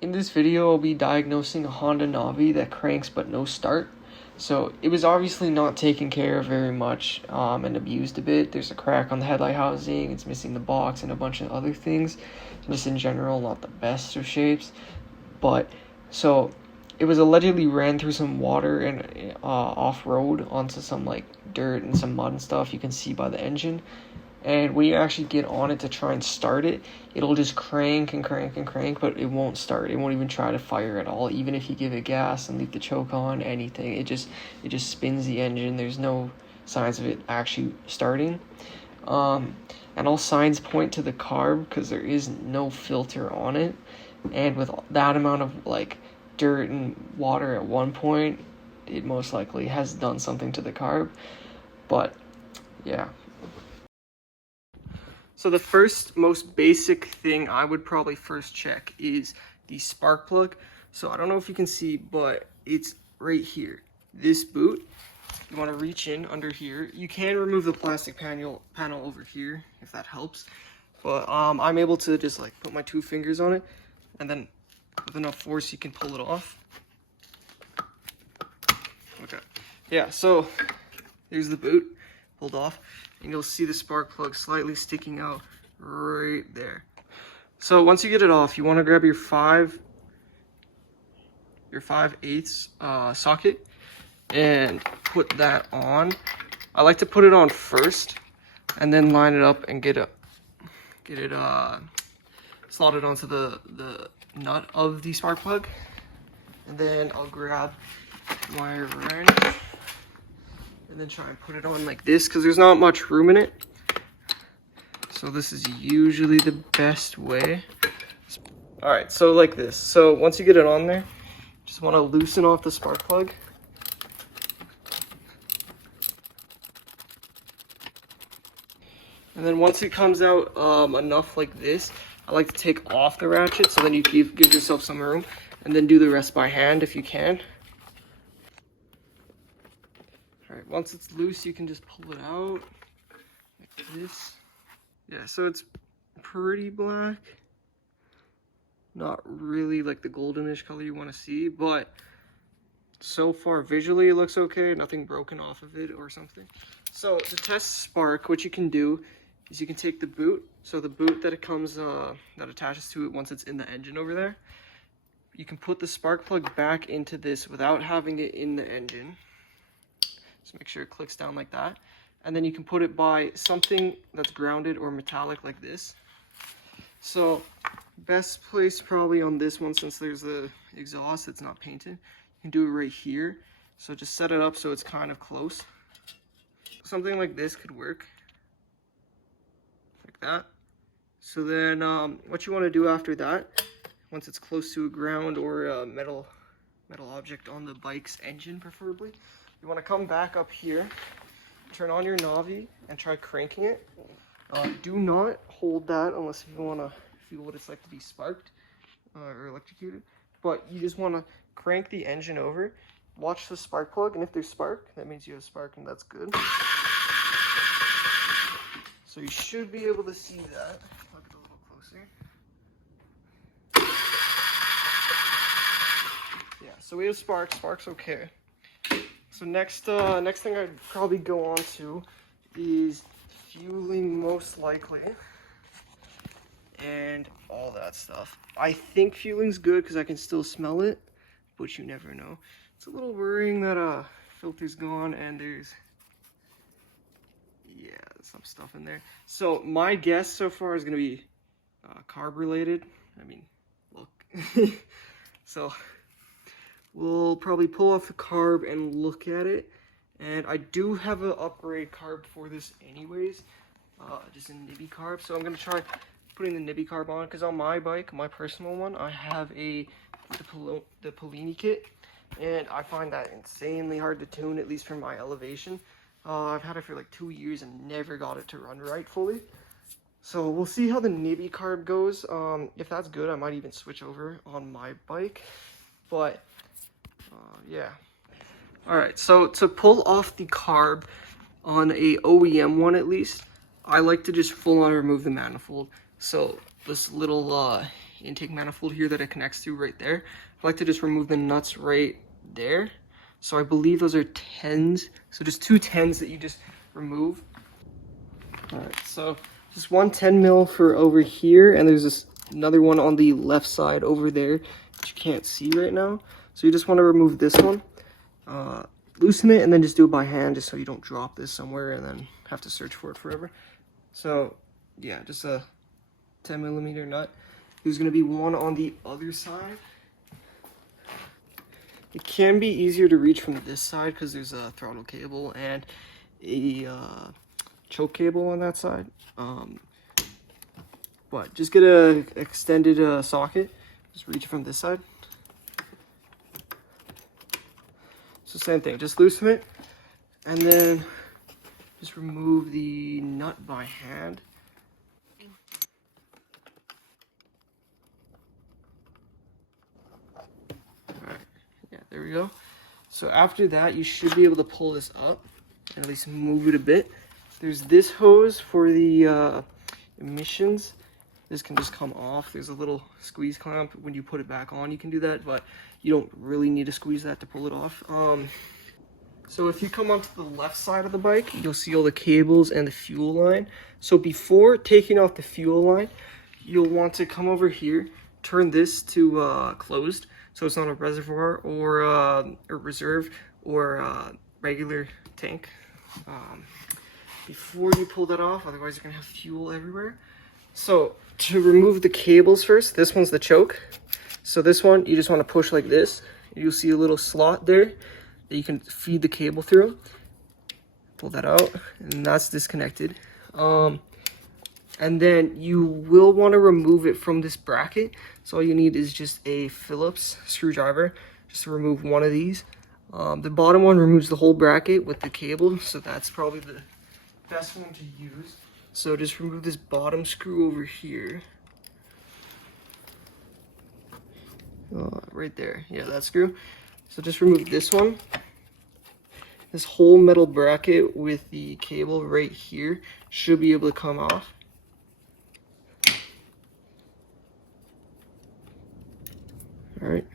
In this video, I'll be diagnosing a Honda Navi that cranks but no start. So it was obviously not taken care of very much and abused a bit. There's a crack on the headlight housing, it's missing the box and a bunch of other things. Just in general, not the best of shapes. But, so, it was allegedly ran through some water and off-road onto some like dirt and some mud and stuff you can see by the engine. And when you actually get on it to try and start it, it'll just crank and crank and crank, but it won't start. It won't even try to fire at all. Even if you give it gas and leave the choke on, anything, it just spins the engine. There's no signs of it actually starting. And all signs point to the carb because there is no filter on it. And with that amount of like dirt and water at one point, it most likely has done something to the carb. But yeah. So the first most basic thing I would probably first check is the spark plug. So I don't know if you can see, but it's right here. This boot, you want to reach in under here. You can remove the plastic panel over here if that helps. But I'm able to just like put my 2 fingers on it, and then with enough force you can pull it off. Okay. Yeah, so here's the boot pulled off. And you'll see the spark plug slightly sticking out right there. So once you get it off, you want to grab your 5/8 socket and put that on. I like to put it on first and then line it up and get it slotted onto the nut of the spark plug. And then I'll grab my wrench and then try and put it on like this because there's not much room in it. So this is usually the best way. All right, so like this. So once you get it on there, just want to loosen off the spark plug. And then once it comes out enough like this, I like to take off the ratchet so then you give yourself some room, and then do the rest by hand if you can. Alright, once it's loose, you can just pull it out like this. Yeah, so it's pretty black. Not really like the goldenish color you want to see, but so far visually it looks okay. Nothing broken off of it or something. So to test spark, what you can do is you can take the boot. So the boot that it comes, that attaches to it once it's in the engine over there. You can put the spark plug back into this without having it in the engine. Just make sure it clicks down like that. And then you can put it by something that's grounded or metallic like this. So best place probably on this one, since there's the exhaust, it's not painted. You can do it right here. So just set it up so it's kind of close. Something like this could work. Like that. So then what you want to do after that, once it's close to a ground or a metal object on the bike's engine preferably, you want to come back up here, turn on your navi, and try cranking it. Do not hold that unless you want to feel what it's like to be sparked or electrocuted. But you just want to crank the engine over, watch the spark plug, and if there's spark, that means you have spark, and that's good. So you should be able to see that. I'll get a little closer. Yeah, so we have spark. Spark's okay. So next thing I'd probably go on to is fueling, most likely, and all that stuff. I think fueling's good because I can still smell it, but you never know. It's a little worrying that filter's gone and there's some stuff in there. So my guess so far is gonna be carb related. I mean, look. So we'll probably pull off the carb and look at it. And I do have an upgrade carb for this anyways, just a nibbi carb. So I'm going to try putting the nibbi carb on, because on my bike, my personal one, I have the Polini kit. And I find that insanely hard to tune, at least for my elevation. I've had it for like 2 years and never got it to run right fully. So we'll see how the nibbi carb goes. If that's good, I might even switch over on my bike. But yeah. Alright, so to pull off the carb on a OEM one at least, I like to just full on remove the manifold. So this little intake manifold here that it connects to right there. I like to just remove the nuts right there. So I believe those are 10s. So just 2 10s that you just remove. All right, so just 1 10 mil for over here, and there's this another one on the left side over there that you can't see right now. So you just want to remove this one, loosen it, and then just do it by hand, just so you don't drop this somewhere and then have to search for it forever. So yeah, just a 10 millimeter nut. There's going to be one on the other side. It can be easier to reach from this side because there's a throttle cable and a choke cable on that side. But just get a extended socket. Just reach from this side. So same thing, just loosen it and then just remove the nut by hand. Alright, yeah, there we go. So after that, you should be able to pull this up and at least move it a bit. There's this hose for the emissions. This can just come off. There's a little squeeze clamp. When you put it back on, you can do that, but you don't really need to squeeze that to pull it off. So if you come onto the left side of the bike, you'll see all the cables and the fuel line. So before taking off the fuel line, you'll want to come over here, turn this to closed, so it's not a reservoir or a reserve or regular tank. Before you pull that off, otherwise you're gonna have fuel everywhere. So to remove the cables first, this one's the choke. So this one, you just want to push like this. You'll see a little slot there that you can feed the cable through. Pull that out, and that's disconnected. And then you will want to remove it from this bracket. So all you need is just a Phillips screwdriver, just to remove one of these. The bottom one removes the whole bracket with the cable, so that's probably the best one to use. So just remove this bottom screw over here. Right there, yeah, that screw. So just remove this one. This whole metal bracket with the cable right here should be able to come off. All right.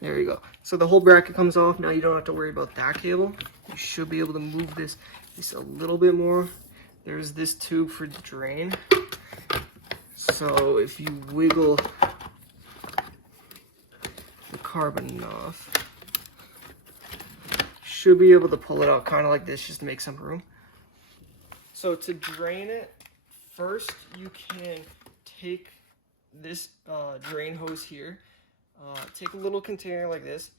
There you go. So the whole bracket comes off. Now you don't have to worry about that cable. You should be able to move this just a little bit more. There's this tube for the drain. So if you wiggle the carbon enough, you should be able to pull it out kind of like this, just to make some room. So to drain it, first you can take this drain hose here. Take a little container like this,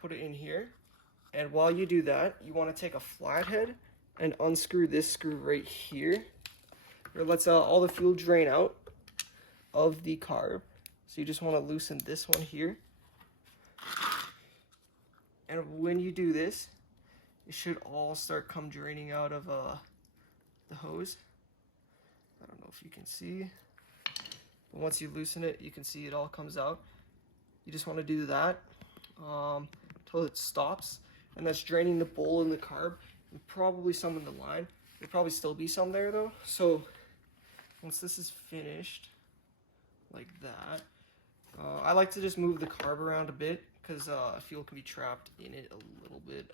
put it in here, and while you do that, you want to take a flathead and unscrew this screw right here. It lets all the fuel drain out of the carb. So you just want to loosen this one here. And when you do this, it should all start come draining out of the hose. I don't know if you can see, but once you loosen it, you can see it all comes out. You just want to do that until it stops, and that's draining the bowl and the carb, and probably some in the line. There'll probably still be some there though. So once this is finished, like that, I like to just move the carb around a bit because fuel can be trapped in it a little bit,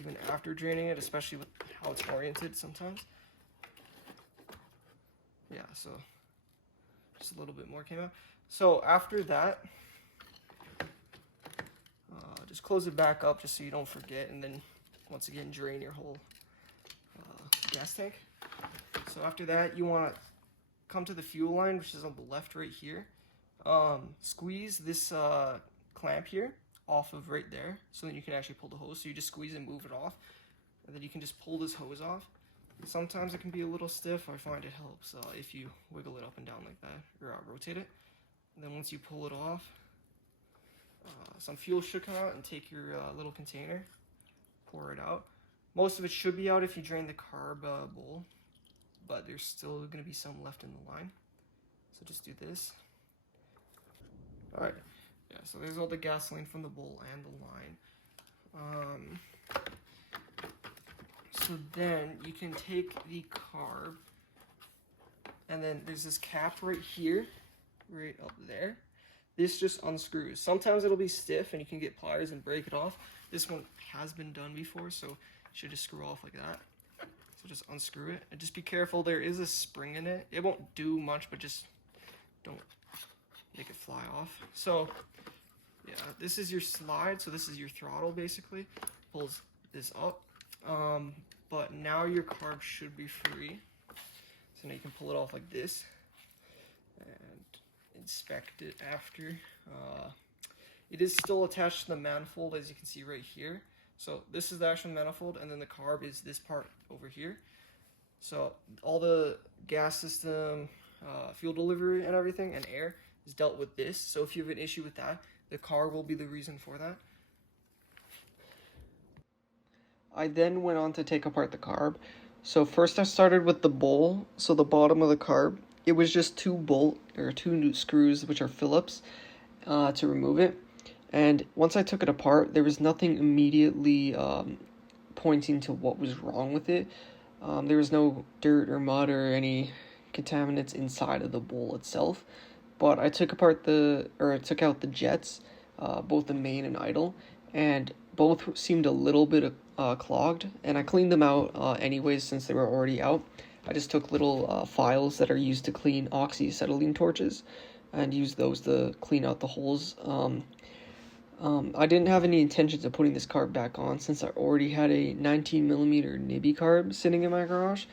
even after draining it, especially with how it's oriented sometimes. Yeah, so just a little bit more came out. So after that, just close it back up just so you don't forget, and then once again drain your whole gas tank. So after that, you want to come to the fuel line, which is on the left right here. Squeeze this clamp here off of right there, so then you can actually pull the hose. So you just squeeze and move it off, and then you can just pull this hose off. Sometimes it can be a little stiff. I find it helps if you wiggle it up and down like that, or rotate it. And then once you pull it off, some fuel should come out, and take your little container, pour it out. Most of it should be out if you drain the carb bowl, but there's still going to be some left in the line. So just do this. All right, yeah, so there's all the gasoline from the bowl and the line. So then you can take the carb, and then there's this cap right here, right up there. This just unscrews. Sometimes it'll be stiff and you can get pliers and break it off. This one has been done before, so it should just screw off like that. So just unscrew it, and just be careful, there is a spring in it. It won't do much, but just don't make it fly off. So yeah, this is your slide, so this is your throttle basically. Pulls this up. But now your carb should be free. So now you can pull it off like this and inspect it after. It is still attached to the manifold, as you can see right here. So this is the actual manifold, and then the carb is this part over here. So all the gas system, fuel delivery and everything, and air is dealt with this. So if you have an issue with that, the carb will be the reason for that. I then went on to take apart the carb. So first I started with the bowl, so the bottom of the carb. It was just two new screws, which are Phillips, to remove it. And once I took it apart, there was nothing immediately pointing to what was wrong with it. There was no dirt or mud or any contaminants inside of the bowl itself. But I took out the jets, both the main and idle, and both seemed a little bit clogged, and I cleaned them out anyways since they were already out. I just took little files that are used to clean oxyacetylene torches and used those to clean out the holes. I didn't have any intentions of putting this carb back on since I already had a 19mm nibbi carb sitting in my garage,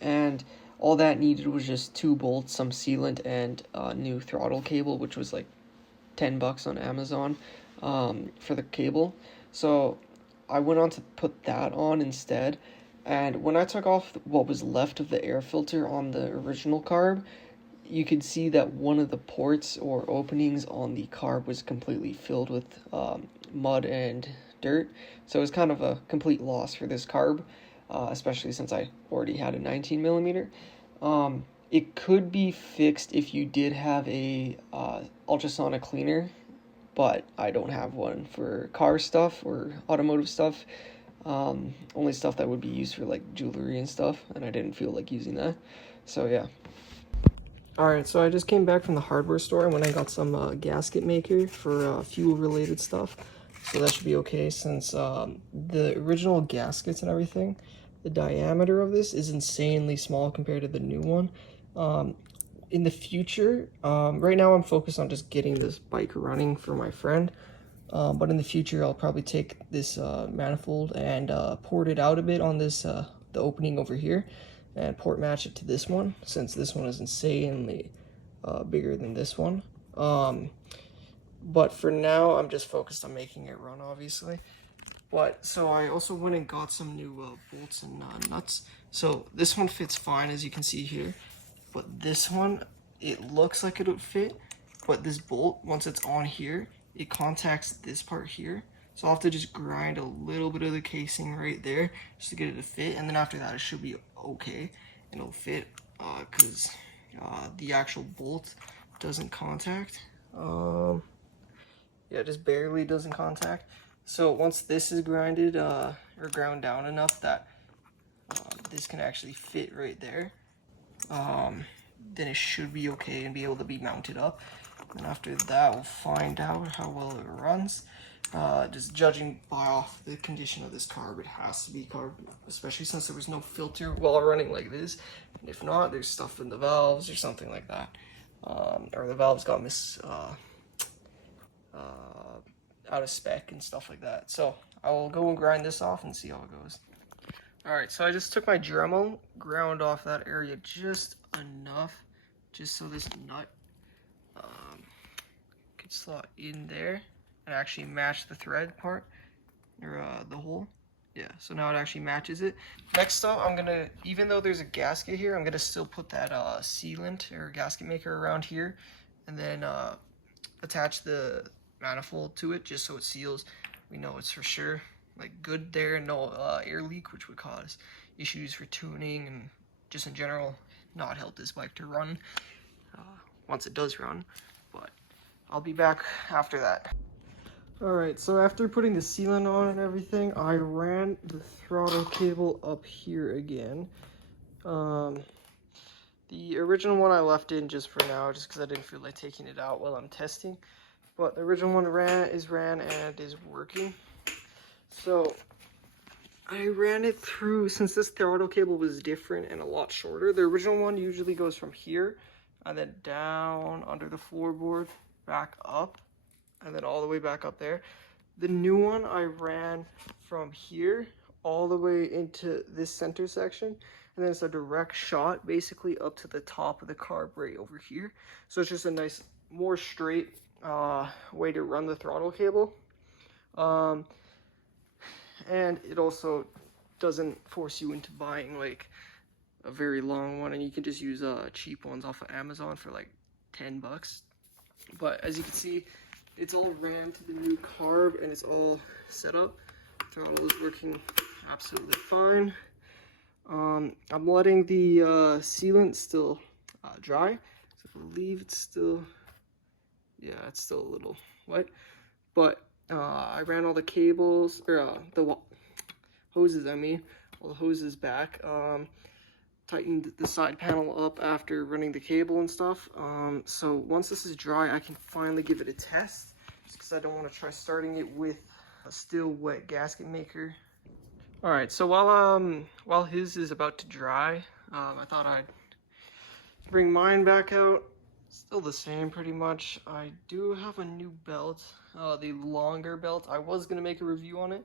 and all that needed was just 2 bolts, some sealant, and a new throttle cable, which was like $10 on Amazon for the cable. So I went on to put that on instead, and when I took off what was left of the air filter on the original carb, you could see that one of the ports or openings on the carb was completely filled with mud and dirt. So it was kind of a complete loss for this carb, especially since I already had a 19mm. It could be fixed if you did have a ultrasonic cleaner, but I don't have one for car stuff or automotive stuff. Only stuff that would be used for like jewelry and stuff, and I didn't feel like using that. So yeah. Alright, so I just came back from the hardware store and went and got some gasket maker for fuel related stuff. So that should be okay, since the original gaskets and everything, the diameter of this is insanely small compared to the new one. In the future, right now I'm focused on just getting this bike running for my friend. But in the future, I'll probably take this manifold and port it out a bit on this the opening over here, and port match it to this one, since this one is insanely bigger than this one. But for now, I'm just focused on making it run, obviously. But so I also went and got some new bolts and nuts. So this one fits fine, as you can see here. But this one, it looks like it would fit. But this bolt, once it's on here, it contacts this part here. So I'll have to just grind a little bit of the casing right there just to get it to fit. And then after that, it should be okay. And it'll fit because the actual bolt doesn't contact. Yeah, just barely doesn't contact. So once this is grinded or ground down enough that this can actually fit right there, then it should be okay and be able to be mounted up. And after that, we'll find out how well it runs. Just judging by off the condition of this carb, it has to be carb, especially since there was no filter while running like this. And if not, there's stuff in the valves or something like that, or the valves got out of spec and stuff like that. So I will go and grind this off and see how it goes. Alright, so I just took my Dremel, ground off that area just enough, just so this nut could slot in there and actually match the thread part, or the hole. Yeah, so now it actually matches it. Next up, I'm gonna, even though there's a gasket here, I'm gonna still put that sealant or gasket maker around here, and then attach the manifold to it just so it seals. We know it's for sure like good there, and no air leak, which would cause issues for tuning and just in general not help this bike to run once it does run. But I'll be back after that. Alright, so after putting the sealant on and everything, I ran the throttle cable up here again. The original one I left in just for now, just because I didn't feel like taking it out while I'm testing. But the original one ran and is working. So I ran it through, since this throttle cable was different and a lot shorter. The original one usually goes from here and then down under the floorboard, back up, and then all the way back up there. The new one I ran from here all the way into this center section, and then it's a direct shot basically up to the top of the carb right over here. So it's just a nice, more straight way to run the throttle cable. And it also doesn't force you into buying like a very long one, and you can just use cheap ones off of Amazon for like 10 bucks. But as you can see, it's all ran to the new carb and it's all set up. Throttle is working absolutely fine. I'm letting the sealant still dry. So I believe it's still, yeah, it's still a little wet. But I ran all the cables, or the hoses, I mean, all the hoses back. Tightened the side panel up after running the cable and stuff. So once this is dry, I can finally give it a test, just because I don't want to try starting it with a still wet gasket maker. All right, so while his is about to dry, I thought I'd bring mine back out. Still the same pretty much. I do have a new belt, the longer belt. I was gonna make a review on it.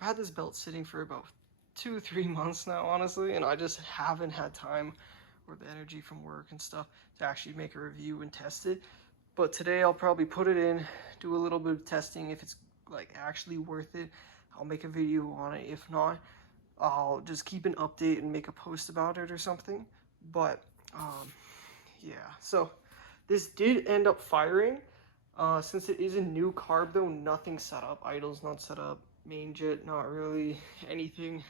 I've had this belt sitting for about 2-3 months now, honestly, and I just haven't had time or the energy from work and stuff to actually make a review and test it. But today I'll probably put it in, do a little bit of testing. If it's like actually worth it, I'll make a video on it. If not, I'll just keep an update and make a post about it or something. But yeah, so this did end up firing. Since it is a new carb though, nothing set up. Idle's not set up, main jet not really anything,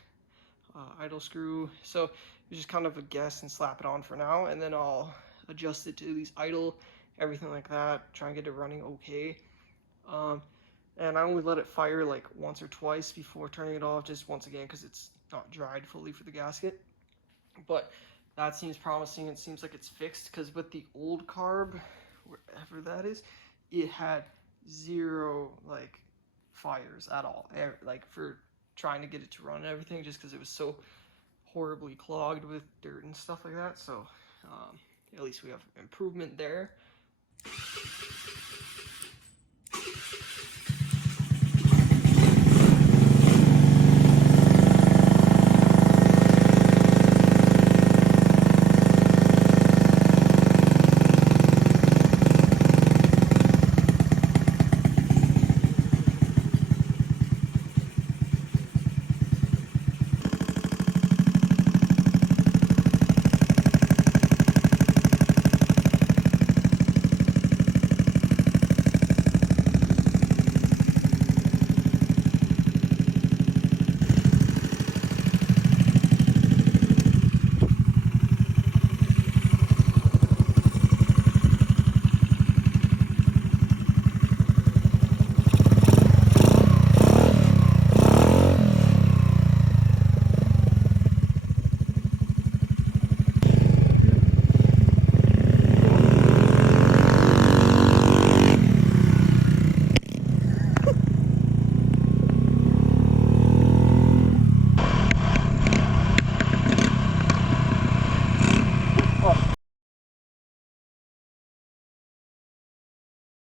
idle screw. So it's just kind of a guess and slap it on for now, and then I'll adjust it to at least idle, everything like that, try and get it running okay. And I only let it fire like once or twice before turning it off, just once again because it's not dried fully for the gasket. But that seems promising. It seems like it's fixed, because with the old carb, wherever that is, it had zero like fires at all, like for trying to get it to run and everything, just because it was so horribly clogged with dirt and stuff like that. So at least we have improvement there.